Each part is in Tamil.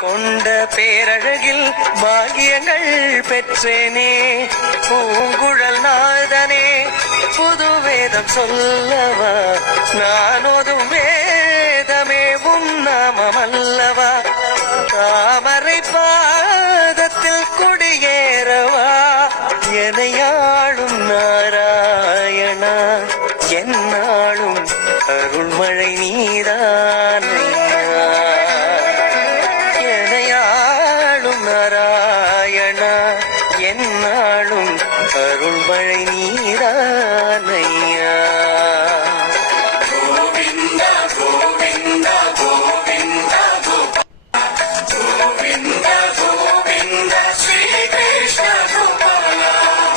கொண்ட பேரழகில் பாகியங்கள் பெற்றேனே பூங்குழல் நாதனே புது வேதம் சொல்லவா நானோதும் வேதமே உன்னாமல்லவா தாமரை பாதத்தில் குடியேறவா எனையாளும் நாராயணா என்னாலும் அருள்மழை நீதானையா எனையாளும் நாராயணா என்னாலும் அருள்மழை நீதானையா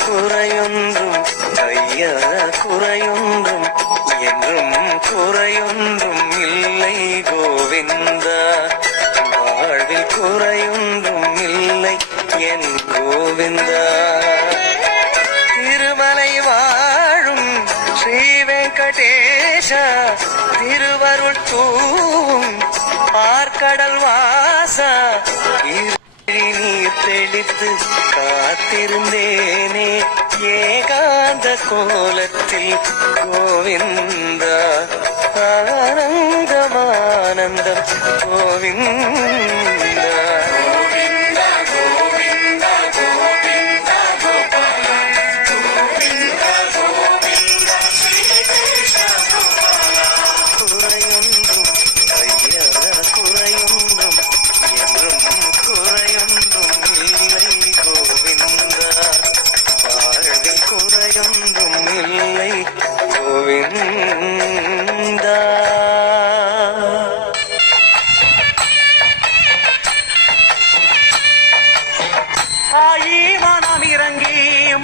குறையொன்றும் ஐயா குறையொன்றும் என்றும் குறையொன்றும் இல்லை கோவிந்தா வாழ்வில் குறையொன்றும் இல்லை என் கோவிந்தா திருமலை வாழும் ஸ்ரீ வெங்கடேஷா திருவருள் தூவும் பார்க்கடல் வாசா நீர் தெளித்து காத்திருந்தேனே ஏகாந்த கோலத்தில் கோவிந்தா ஆனந்தமானந்தம் கோவிந்தா குறையொன்றும் ஐயா குறையொன்றும் என்றும் குறையொன்றும் இல்லை கோவிந்தா வாழ்வில் குறையொன்றும் இல்லை கோவிந்தா ஆயி மனம் இறங்கி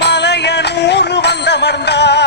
மலையனூர் வந்தமர்ந்தார்